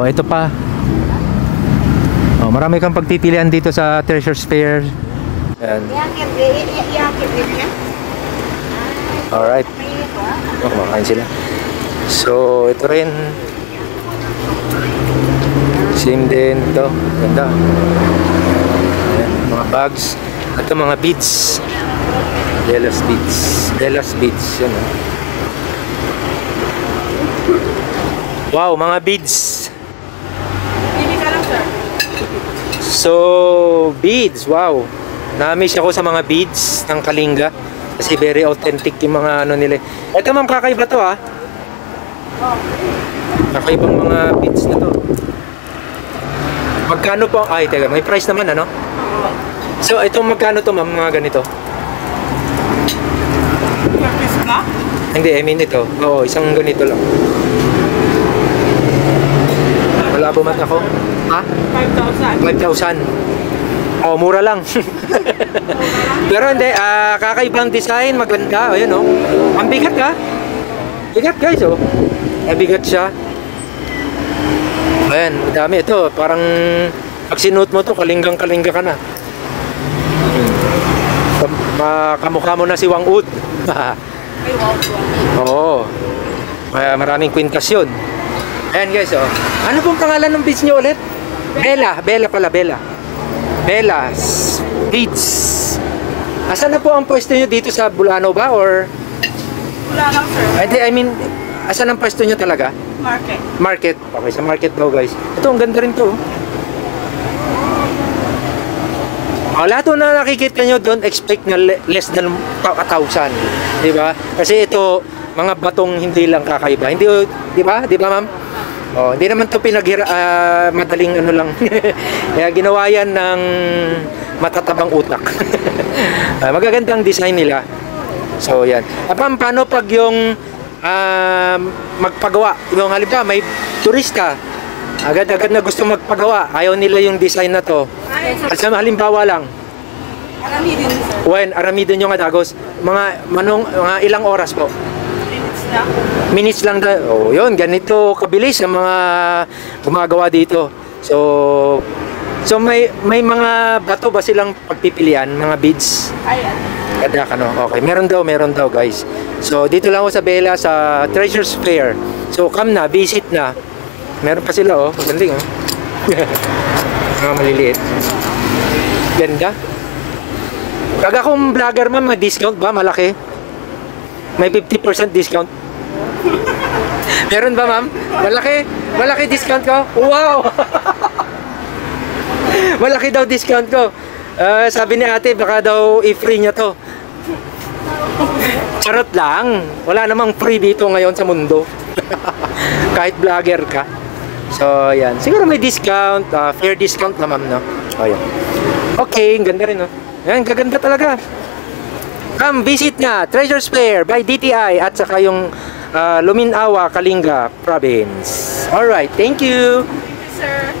Oh, ito pa. Oh, marami kang pagpipilian dito sa Treasures Fair. Yan. Alright. Oh, makain sila. So, ito rin. Same din ito. Ganda. Ayan, mga bags. Ito mga beads. Delas beads. Delas beads. Yan. Wow, mga beads. So, beads. Wow. Na-miss ako sa mga beads ng Kalinga. Kasi very authentic yung mga ano nila. Ito ma'am, kakaiba to ha. Kakaibang mga beads na to. Magkano po? Ay, teka, may price naman ano? So, itong magkano to ma'am, mga ganito? Hindi, I mean ito. Oo, isang ganito lang. Wala bumat ako? Ha? 5,000. Oh, mura lang. Pero hindi, kakaibang design, maganda. Ayun oh. Ang bigat ka. Bigat guys oh. Bigat siya. Ayan, madami ito. Parang pag sinuot mo to, kalinggang-kalinga ka na. Kamukha mo na si Wang Ud. Oo. Maraming kwintas yun. Ayan guys oh. Ano pong pangalan ng beads nyo ulit? Bella. Bella pala, Bella. Bella's Beads. Asan na po ang pwesto nyo dito sa Bulano ba or? Bulano sir. I mean, asan ang pwesto nyo talaga? Market. Market. Okay, sa market daw guys. Ito, ang ganda rin to. Lahat na nakikita nyo, don't expect na less than 1,000. Diba? Kasi ito, mga batong hindi lang kakaiba. Hindi, diba? Diba ma'am? Oh, hindi naman to madaling ano lang. Kaya ginawa yan ng matatabang utak. Magagandang design nila. So yan. Paano pag yung magpagawa? Yung halimbawa may turista, agad-agad na gusto magpagawa, ayaw nila yung design na to. Halimbawa lang, aramidin yung adagos, mga ilang oras po? Minutes lang daw. Oh, yun, ganito kabilis ang mga gumagawa dito. So may mga bato ba silang pagpipilian, mga beads? Kada kano. Okay, meron daw guys. So dito lang ako sa Bella sa Treasures Fair. So come na, visit na. Meron pa sila oh, magaling oh. Mga maliliit. Ganda. Pag akong vlogger ma'am, may discount ba malaki? May 50% discount. Meron ba ma'am? Malaki discount ko? Wow! Malaki daw discount ko. Sabi ni ate, baka daw i-free niya to. Charot lang. Wala namang free dito ngayon sa mundo. Kahit vlogger ka. So, yan. Siguro may discount. Fair discount na ma'am, no? O, yan. Okay, ang ganda rin, no? Yan, gaganda talaga. Come visit nga, Treasures Fair by DTI at saka yung Luminawa, Kalinga Province. Alright, thank you. Sir.